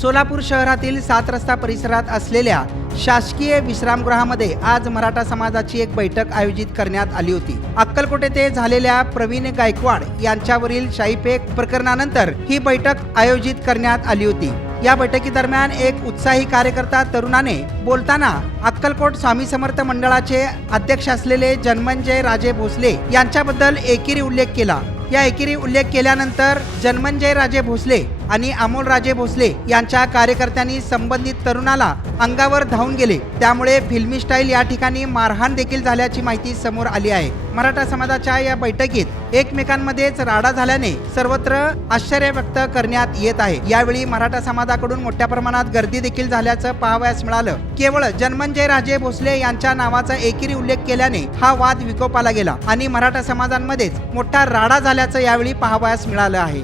सोलापूर शहरातील 7 रस्ता परिसरात असलेल्या शासकीय विश्रामगृहामध्ये आज मराठा समाजाची एक बैठक आयोजित करण्यात आली होती। अक्कलकोट येथे झालेल्या प्रवीण गायकवाड यांच्यावरील शाईफेक प्रकरणानंतर ही बैठक आयोजित करण्यात आली होती। या बैठकीदरम्यान एक उत्साही कार्यकर्ता तरुणाने बोलताना अक्कलकोट स्वामी समर्थ मंडळाचे अध्यक्ष असलेले जन्मंजय राजे भोसले यांच्याबद्दल एकेरी उल्लेख केला। या एकेरी उल्लेख केल्यानंतर जन्मंजय राजे भोसले आणि अमोल राजे भोसले यांच्या कार्यकर्त्यांनी संबंधित तरुणाला अंगावर धावून गेले। त्यामुळे फिल्मी स्टाईल या ठिकाणी मारहाण देखील झाल्याची माहिती समोर आली आहे। मराठा समाजाच्या या बैठकीत एकमेकांमध्येच राडा झाल्याने सर्वत्र आश्चर्य व्यक्त करण्यात येत आहे। यावेळी मराठा समाजाकडून मोठ्या प्रमाणात गर्दी देखील झाल्याचं पाहावयास मिळालं। केवळ जन्मंजय राजे भोसले यांच्या नावाचा एकेरी उल्लेख केल्याने हा वाद विकोपाला गेला आणि मराठा समाजांमध्येच मोठा राडा झाल्याचं यावेळी पाहावयास मिळालं आहे।